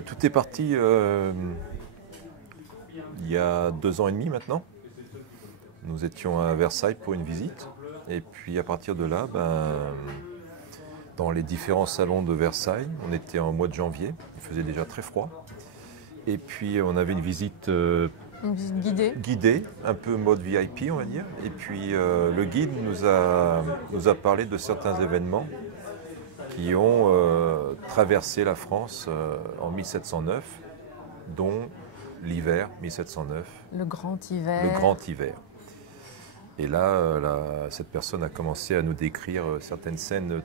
Tout est parti il y a 2 ans et demi maintenant. Nous étions à Versailles pour une visite. Et puis à partir de là, dans les différents salons de Versailles, on était en mois de janvier, il faisait déjà très froid. Et puis on avait une visite guidée, un peu mode VIP on va dire. Et puis le guide nous a parlé de certains événements qui ont traversé la France en 1709, dont l'hiver 1709. Le grand hiver. Le grand hiver. Et là, cette personne a commencé à nous décrire certaines scènes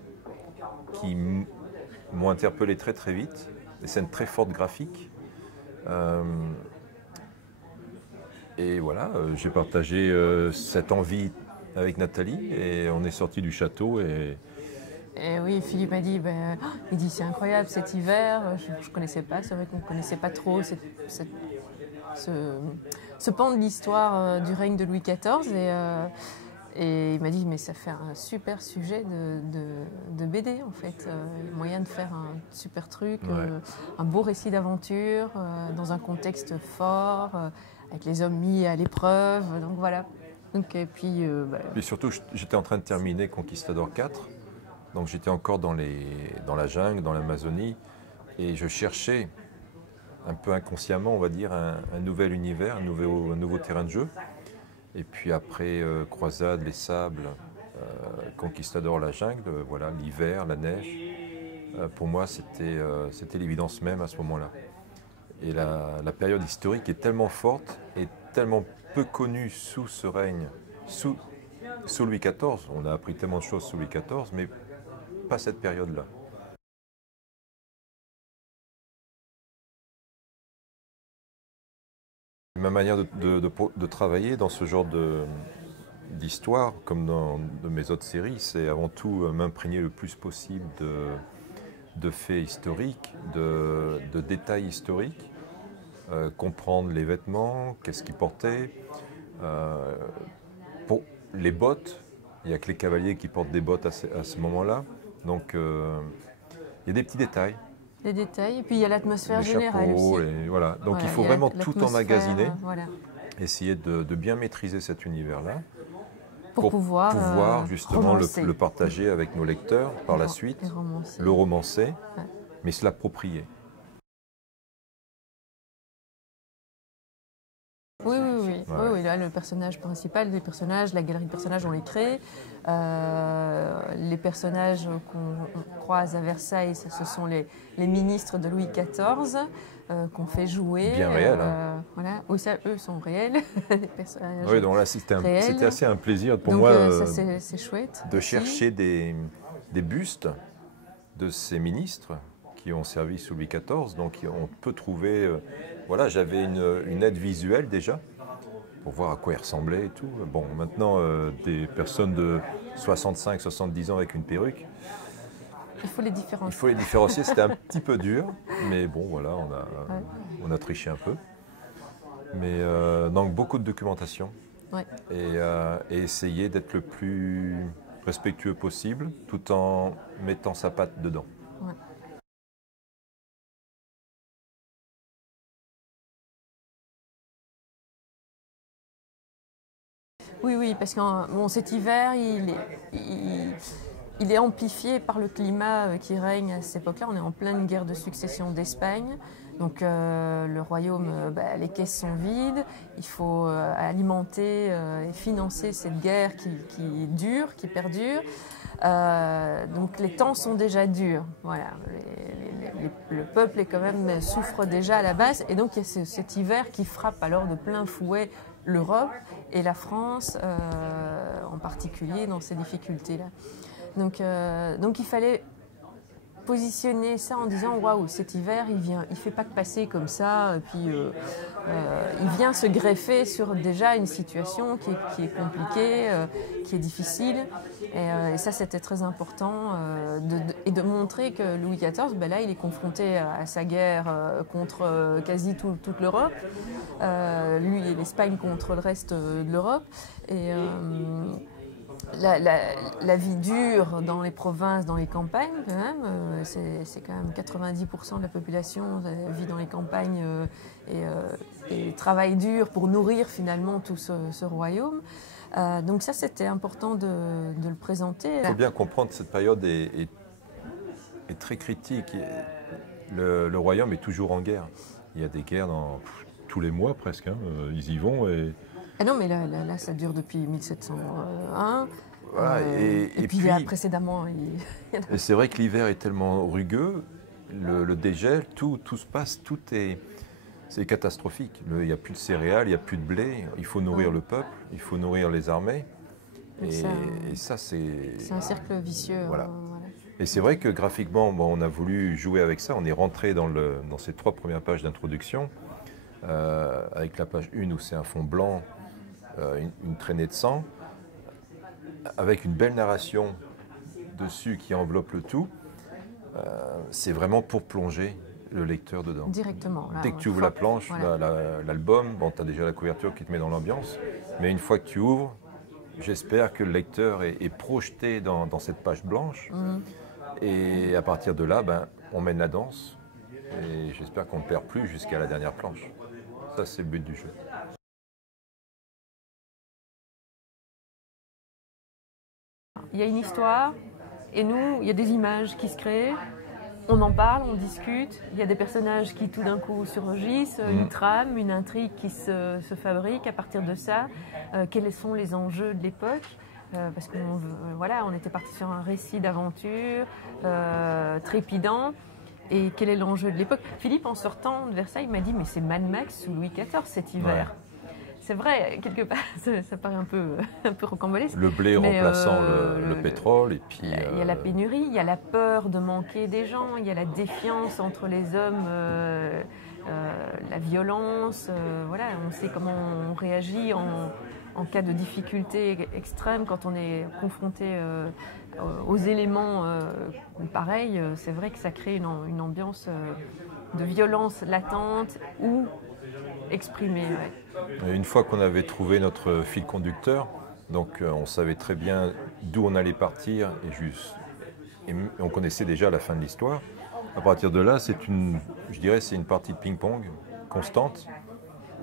qui m'ont interpellé très très vite, des scènes très fortes graphiques. Et voilà, j'ai partagé cette envie avec Nathalie et on est sorti du château Et oui, Philippe m'a dit, il dit c'est incroyable cet hiver, je ne connaissais pas, c'est vrai qu'on ne connaissait pas trop ce pan de l'histoire du règne de Louis XIV et il m'a dit mais ça fait un super sujet de BD en fait, moyen de faire un super truc, un beau récit d'aventure dans un contexte fort, avec les hommes mis à l'épreuve, donc voilà. Donc, et puis surtout j'étais en train de terminer Conquistador 4. Donc j'étais encore dans la jungle, dans l'Amazonie, et je cherchais, un peu inconsciemment, on va dire, un nouvel univers, un nouveau terrain de jeu. Et puis après Croisade, les sables, Conquistador, la jungle, voilà, l'hiver, la neige. Pour moi, c'était l'évidence même à ce moment-là. Et la période historique est tellement forte et tellement peu connue sous ce règne, sous Louis XIV. On a appris tellement de choses sous Louis XIV, mais pas cette période-là. Ma manière de travailler dans ce genre d'histoire, comme dans de mes autres séries, c'est avant tout m'imprégner le plus possible de faits historiques, de détails historiques, comprendre les vêtements, qu'est-ce qu'ils portaient. Pour les bottes, il n'y a que les cavaliers qui portent des bottes à ce moment-là. Donc il y a des petits détails. Des détails, et puis il y a l'atmosphère générale chapeaux, aussi. Voilà. Donc voilà, il faut vraiment tout emmagasiner, voilà. Essayer de bien maîtriser cet univers-là pour pouvoir justement le partager avec nos lecteurs par la suite, le romancer, mais se l'approprier. Oui, là, le personnage principal, la galerie de personnages, on les crée. Les personnages qu'on croise à Versailles, ce sont les ministres de Louis XIV qu'on fait jouer. Bien réels. Voilà. Oui, ça, eux sont réels. Les personnages oui, donc là, c'était assez un plaisir pour donc, moi c'est chouette de chercher des bustes de ces ministres qui ont servi sous Louis XIV. Donc on peut trouver... voilà, j'avais une aide visuelle déjà, pour voir à quoi ils ressemblaient et tout. Bon, maintenant, des personnes de 65-70 ans avec une perruque. Il faut les différencier. Il faut les différencier, c'était un petit peu dur, mais bon, voilà, on a triché un peu. Mais donc beaucoup de documentation et essayer d'être le plus respectueux possible, tout en mettant sa patte dedans. Ouais. Oui, parce que cet hiver, il est amplifié par le climat qui règne à cette époque-là. On est en pleine guerre de succession d'Espagne. Donc le royaume, les caisses sont vides. Il faut alimenter et financer cette guerre qui dure, qui perdure. Donc les temps sont déjà durs. Voilà. Le peuple est quand même souffre déjà à la base. Et donc il y a cet hiver qui frappe alors de plein fouet l'Europe et la France en particulier dans ces difficultés-là. Donc il fallait positionner ça en disant waouh, cet hiver il fait pas que passer comme ça, et puis il vient se greffer sur déjà une situation qui est compliquée, qui est difficile, et ça c'était très important de montrer que Louis XIV, là il est confronté à sa guerre contre quasi toute l'Europe, lui et l'Espagne contre le reste de l'Europe, la vie dure dans les provinces, dans les campagnes quand même. C'est quand même 90% de la population vit dans les campagnes et travaille dur pour nourrir finalement tout ce royaume. Donc ça, c'était important de le présenter. Il faut bien comprendre que cette période est très critique. Le royaume est toujours en guerre. Il y a des guerres tous les mois presque. Hein. Ils y vont. Ah non, mais là, ça dure depuis 1701. Voilà, et puis précédemment, et c'est vrai que l'hiver est tellement rugueux, le dégel, tout se passe, c'est catastrophique. Il n'y a plus de céréales, il n'y a plus de blé, il faut nourrir le peuple, il faut nourrir les armées. Et ça, c'est... C'est un cercle vicieux. Voilà. Voilà. Et c'est vrai que graphiquement, on a voulu jouer avec ça. On est rentré dans ces 3 premières pages d'introduction, avec la page 1 où c'est un fond blanc, une traînée de sang, avec une belle narration dessus qui enveloppe le tout. C'est vraiment pour plonger le lecteur dedans. Directement. Là, dès que tu ouvres la planche, voilà. L'album, tu as déjà la couverture qui te met dans l'ambiance, mais une fois que tu ouvres, j'espère que le lecteur est projeté dans cette page blanche. Et à partir de là, on mène la danse. Et j'espère qu'on ne perd plus jusqu'à la dernière planche. Ça, c'est le but du jeu. Il y a une histoire, et nous, il y a des images qui se créent. On en parle, on discute. Il y a des personnages qui tout d'un coup surgissent, une trame, une intrigue qui se fabrique à partir de ça. Quels sont les enjeux de l'époque ? Parce qu'on était parti sur un récit d'aventure trépidant. Et quel est l'enjeu de l'époque ? Philippe, en sortant de Versailles, m'a dit « Mais c'est Mad Max sous Louis XIV cet hiver. Ouais. » C'est vrai, quelque part, ça paraît un peu rocambolesque. Le blé remplaçant le pétrole, et puis... Il y a la pénurie, il y a la peur de manquer des gens, il y a la défiance entre les hommes, la violence. On sait comment on réagit en cas de difficulté extrême quand on est confronté aux éléments pareils. C'est vrai que ça crée une ambiance de violence latente ou exprimée. Ouais. Une fois qu'on avait trouvé notre fil conducteur, donc on savait très bien d'où on allait partir et on connaissait déjà la fin de l'histoire. À partir de là, c'est une partie de ping-pong constante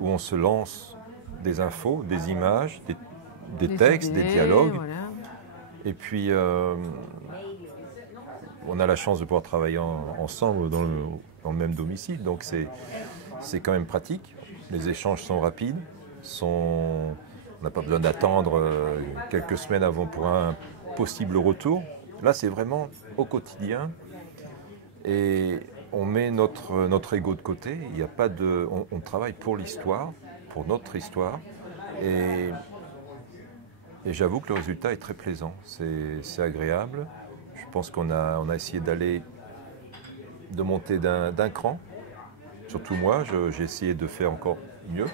où on se lance des infos, des images, des textes, idées, des dialogues. Voilà. Et puis, on a la chance de pouvoir travailler ensemble dans le même domicile, donc c'est quand même pratique. Les échanges sont rapides, on n'a pas besoin d'attendre quelques semaines avant pour un possible retour. Là, c'est vraiment au quotidien et on met notre ego de côté. Il y a pas on travaille pour l'histoire, pour notre histoire et j'avoue que le résultat est très plaisant. C'est agréable. Je pense qu'on a essayé de monter d'un cran. Surtout moi, j'ai essayé de faire encore mieux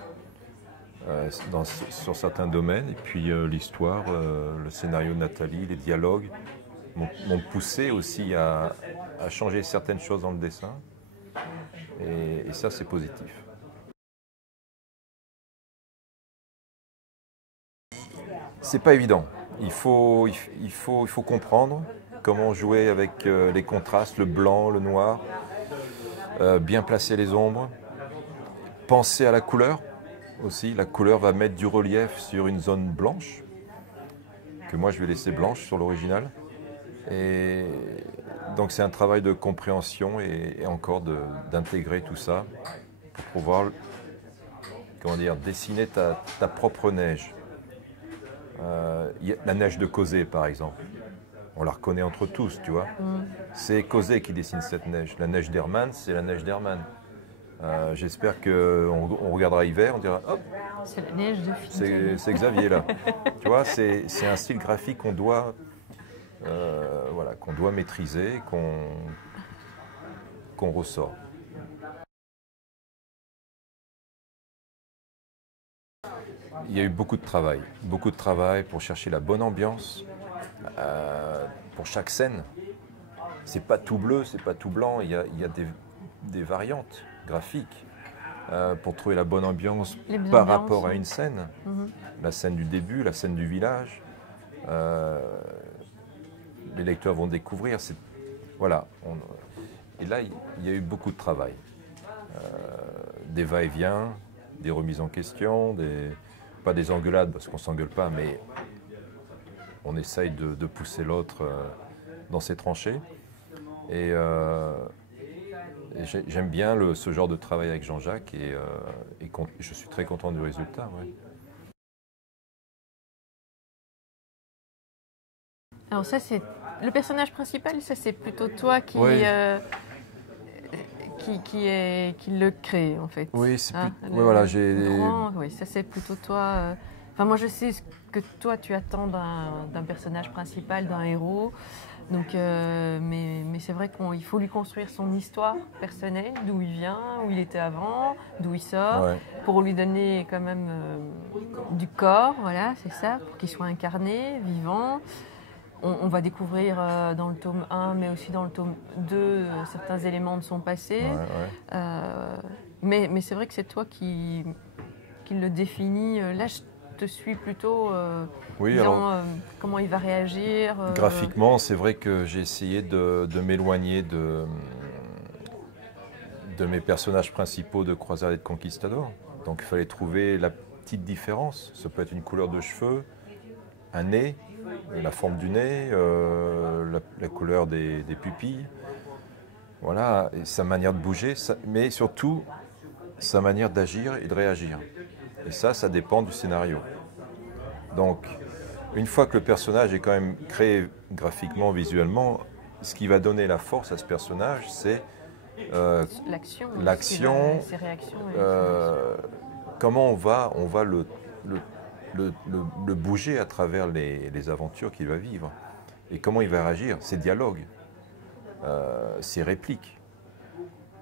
sur certains domaines. Et puis l'histoire, le scénario de Nathalie, les dialogues m'ont poussé aussi à changer certaines choses dans le dessin. Et ça, c'est positif. C'est pas évident. Il faut comprendre comment jouer avec les contrastes, le blanc, le noir. Bien placer les ombres, penser à la couleur aussi. La couleur va mettre du relief sur une zone blanche, que moi je vais laisser blanche sur l'original. Et donc c'est un travail de compréhension et encore d'intégrer tout ça pour pouvoir dessiner ta propre neige. La neige de Causé par exemple. On la reconnaît entre tous, tu vois. C'est Causé qui dessine cette neige. La neige d'Hermann, c'est la neige d'Hermann. J'espère qu'on regardera hiver, on dira hop. C'est la neige de Philippe. C'est Xavier là. Tu vois, c'est un style graphique qu'on doit maîtriser, qu'on ressort. Il y a eu beaucoup de travail pour chercher la bonne ambiance. Pour chaque scène, c'est pas tout bleu, c'est pas tout blanc, il y a des variantes graphiques pour trouver la bonne ambiance par rapport à une scène. La scène du début, la scène du village, Euh, les lecteurs vont découvrir. Voilà. Et là, il y a eu beaucoup de travail. Des va-et-vient, des remises en question, pas des engueulades parce qu'on ne s'engueule pas, mais on essaye de pousser l'autre dans ses tranchées. Et j'aime bien ce genre de travail avec Jean-Jacques et je suis très content du résultat. Ouais. Alors ça, c'est le personnage principal, ça c'est plutôt toi qui, Oui. qui le crée en fait. Oui, c'est Hein, voilà, oui, ça c'est plutôt toi. Enfin, moi je sais ce que toi tu attends d'un personnage principal, d'un héros. Donc, mais c'est vrai qu'il faut lui construire son histoire personnelle, d'où il vient, où il était avant, d'où il sort, ouais. pour lui donner quand même du corps, voilà, c'est ça, pour qu'il soit incarné, vivant. On va découvrir dans le tome 1, mais aussi dans le tome 2, certains éléments de son passé. Ouais. Mais c'est vrai que c'est toi qui le définis. Là, je te suis plutôt Oui, disant, alors, comment il va réagir. graphiquement, c'est vrai que j'ai essayé de m'éloigner de mes personnages principaux de Croisade et de Conquistador. Donc il fallait trouver la petite différence. Ça peut être une couleur de cheveux, un nez, la forme du nez, la couleur des pupilles, voilà, et sa manière de bouger, mais surtout sa manière d'agir et de réagir. Et ça dépend du scénario. Donc, une fois que le personnage est quand même créé graphiquement, visuellement, ce qui va donner la force à ce personnage, c'est l'action, ses réactions. comment on va le bouger à travers les aventures qu'il va vivre. Et comment il va réagir, ses dialogues, ses répliques.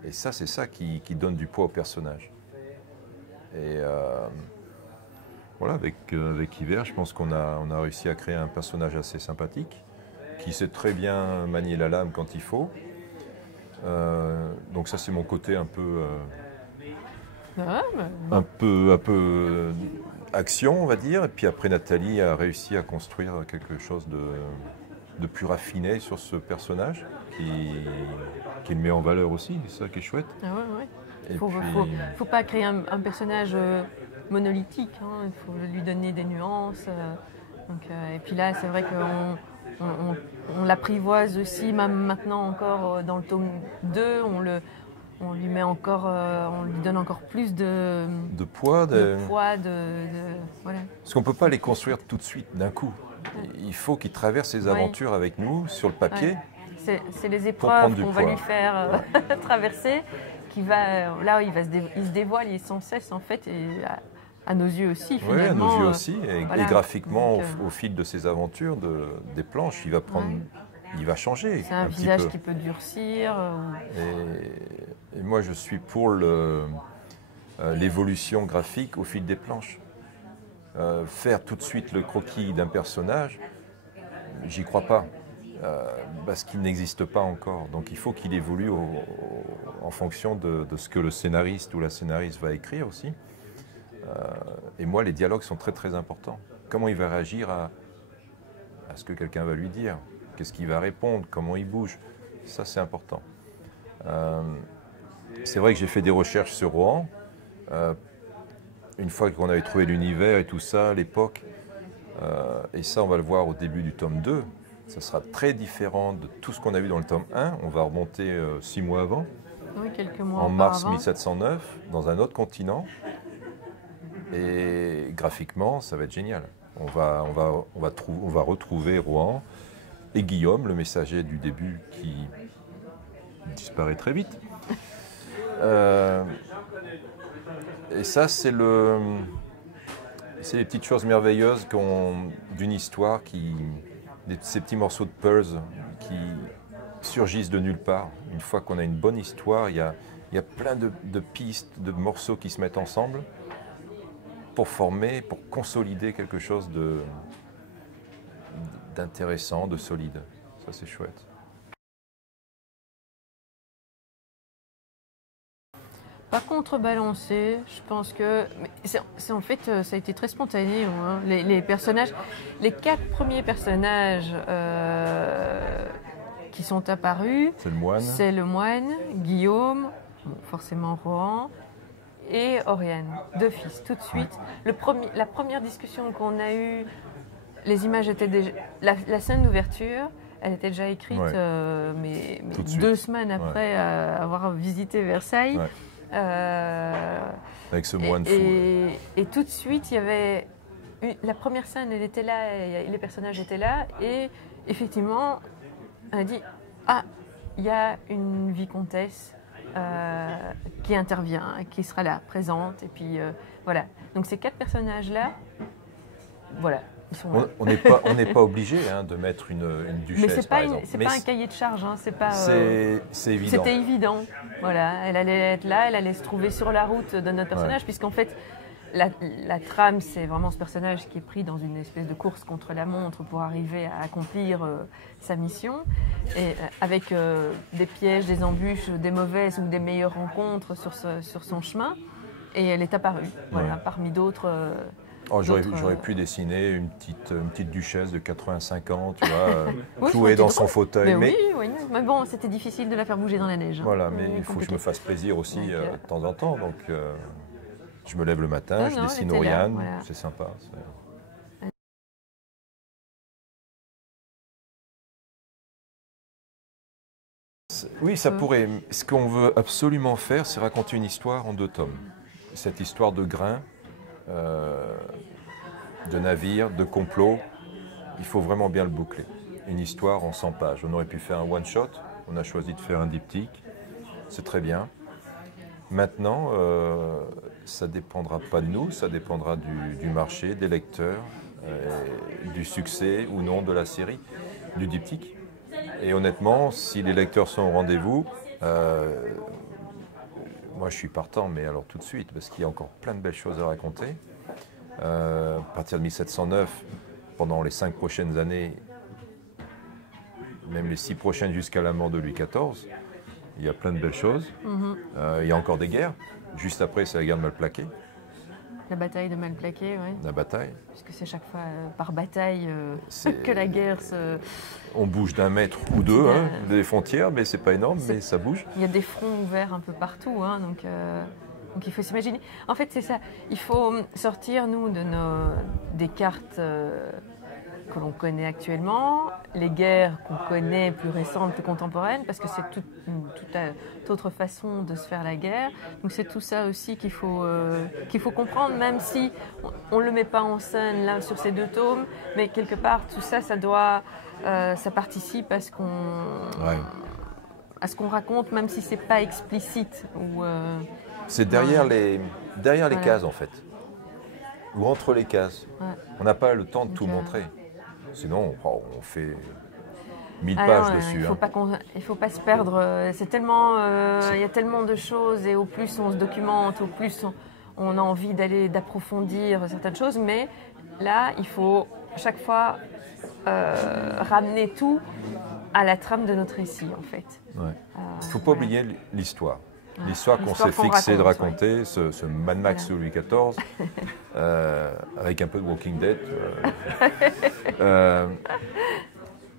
Et ça, c'est ça qui donne du poids au personnage. Et voilà, avec Hiver, je pense qu'on a réussi à créer un personnage assez sympathique, qui sait très bien manier la lame quand il faut. Donc ça, c'est mon côté un peu... un peu action, on va dire. Et puis après, Nathalie a réussi à construire quelque chose de plus raffiné sur ce personnage qui le met en valeur aussi. C'est ça qui est chouette. Ah ouais. Il ne faut pas créer un personnage monolithique. Hein. Il faut lui donner des nuances. Et puis là, c'est vrai qu'on l'apprivoise aussi, même maintenant encore dans le tome 2. On lui met encore, on lui donne encore plus de poids. Voilà. Parce qu'on ne peut pas les construire tout de suite, d'un coup. Il faut qu'il traverse ses aventures avec nous, sur le papier. Ouais. C'est les épreuves qu'on va lui faire traverser, là il se dévoile, il est sans cesse en fait, et à nos yeux aussi finalement. Oui, à nos yeux aussi, voilà. et graphiquement, donc, au fil de ses aventures, des planches, il va changer. C'est un visage qui peut durcir. Et moi, je suis pour l'évolution graphique au fil des planches. Faire tout de suite le croquis d'un personnage, j'y crois pas, parce qu'il n'existe pas encore. Donc il faut qu'il évolue en fonction de ce que le scénariste ou la scénariste va écrire aussi. Et moi, les dialogues sont très très importants. Comment il va réagir à ce que quelqu'un va lui dire? Qu'est-ce qu'il va répondre? Comment il bouge? Ça, c'est important. C'est vrai que j'ai fait des recherches sur Rohan. Une fois qu'on avait trouvé l'univers et tout ça à l'époque, et ça, on va le voir au début du tome 2, ça sera très différent de tout ce qu'on a vu dans le tome 1. On va remonter 6 mois avant, quelques mois en mars auparavant. 1709, dans un autre continent. Et graphiquement, ça va être génial. On va retrouver Rohan et Guillaume, le messager du début, qui disparaît très vite. Et ça, c'est les petites choses merveilleuses d'une histoire, ces petits morceaux de puzzle qui surgissent de nulle part. Une fois qu'on a une bonne histoire, il y a plein de pistes, de morceaux qui se mettent ensemble pour consolider quelque chose d'intéressant, de solide. Ça, c'est chouette. Par contre, contrebalancé. Je pense que en fait, ça a été très spontané. Hein. Les personnages, les 4 premiers personnages qui sont apparus, c'est le moine, Guillaume, bon, forcément Rohan, et Oriane, 2 fils. Tout de suite, la première discussion qu'on a eue, les images étaient déjà, la scène d'ouverture. Elle était déjà écrite, mais 2 semaines après avoir visité Versailles. Ouais. Avec ce moine fou. Et tout de suite, il y avait la première scène, elle était là, et les personnages étaient là, et effectivement, on a dit il y a une vicomtesse qui intervient, qui sera là, présente, et puis voilà. Donc ces 4 personnages-là, voilà. On n'est pas obligé de mettre une duchesse, par exemple. C'est pas un cahier de charge, hein, c'est pas. C'est évident. C'était évident. Voilà, elle allait être là, elle allait se trouver sur la route de notre personnage, puisqu'en fait, la trame, c'est vraiment ce personnage qui est pris dans une espèce de course contre la montre pour arriver à accomplir sa mission, et avec des pièges, des embûches, des mauvaises ou des meilleures rencontres sur son chemin. Et elle est apparue, voilà, parmi d'autres. J'aurais pu dessiner une petite duchesse de 85 ans, tu vois, clouée dans son fauteuil. Mais mais bon, c'était difficile de la faire bouger dans la neige. Voilà, mais il faut que je me fasse plaisir aussi de temps en temps. Donc, je me lève le matin, je dessine Oriane, c'est sympa. Oui, ça pourrait. Ce qu'on veut absolument faire, c'est raconter une histoire en 2 tomes. Cette histoire de grains. De navires, de complots, il faut vraiment bien le boucler. Une histoire en 100 pages. On aurait pu faire un one-shot, on a choisi de faire un diptyque, c'est très bien. Maintenant, ça ne dépendra pas de nous, ça dépendra du marché, des lecteurs, du succès ou non de la série, du diptyque. Et honnêtement, si les lecteurs sont au rendez-vous, moi je suis partant, mais alors tout de suite, parce qu'il y a encore plein de belles choses à raconter. À partir de 1709, pendant les 5 prochaines années, même les 6 prochaines jusqu'à la mort de Louis XIV, il y a plein de belles choses. Il y a encore des guerres. Juste après, c'est la guerre de Malplaquet. La bataille de Malplaquet, oui. La bataille. Puisque c'est chaque fois par bataille que la guerre se... On bouge d'1 mètre ou 2, des frontières, mais c'est pas énorme, mais ça bouge. Il y a des fronts ouverts un peu partout, donc il faut s'imaginer. En fait, c'est ça. Il faut sortir, nous, des cartes que l'on connaît actuellement, les guerres qu'on connaît plus récentes, plus contemporaines, parce que c'est toute autre façon de se faire la guerre. Donc c'est tout ça aussi qu'il faut comprendre, même si on ne le met pas en scène là sur ces 2 tomes, mais quelque part tout ça, ça participe à ce qu'on raconte, même si c'est pas explicite. C'est derrière les cases en fait, ou entre les cases. On n'a pas le temps de tout montrer. Sinon, on fait 1000 pages dessus. Il ne faut pas se perdre. C'est tellement, il y a tellement de choses, et au plus on se documente, au plus on a envie d'approfondir certaines choses. Mais là, il faut chaque fois ramener tout à la trame de notre récit, en fait. Il ne faut pas oublier l'histoire. L'histoire qu'on s'est fixé de raconter, ce Mad Max sous Louis XIV, avec un peu de Walking Dead.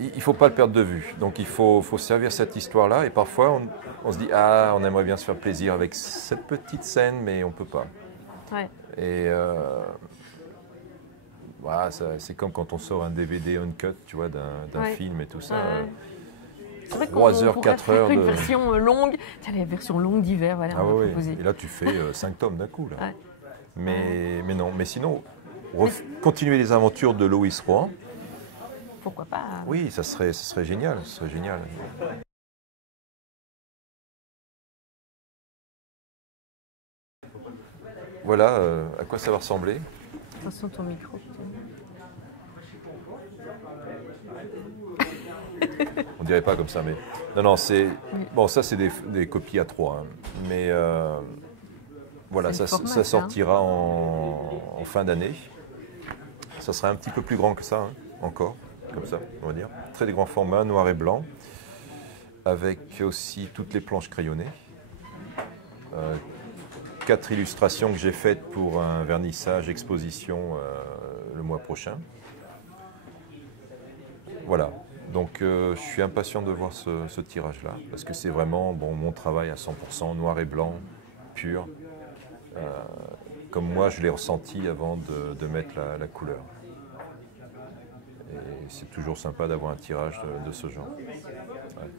Il ne faut pas le perdre de vue. Donc il faut servir cette histoire-là. Et parfois, on se dit « Ah, on aimerait bien se faire plaisir avec cette petite scène, mais on ne peut pas. » Et voilà, c'est comme quand on sort un DVD uncut, tu vois, d'un film et tout ça. C'est vrai 3 heures, 4 heures une version longue. Tiens, la version longue d'hiver, voilà, on va proposer. Et là, tu fais 5 tomes d'un coup. Là. Mais non, mais sinon, continuer les aventures de Loïs Rohan. Pourquoi pas? Oui, ça serait génial. Voilà à quoi ça va ressembler. Attention ton micro. On dirait pas comme ça, mais non, c'est bon. Ça, c'est des copies à 3, mais voilà, ça sortira en fin d'année. Ça sera un petit peu plus grand que ça, encore, comme ça, on va dire. Très grand format, noir et blanc, avec aussi toutes les planches crayonnées. 4 illustrations que j'ai faites pour un vernissage exposition le mois prochain. Voilà, donc je suis impatient de voir ce tirage-là, parce que c'est vraiment mon travail à 100%, noir et blanc, pur, comme moi je l'ai ressenti avant de mettre la couleur. Et c'est toujours sympa d'avoir un tirage de ce genre. Ouais.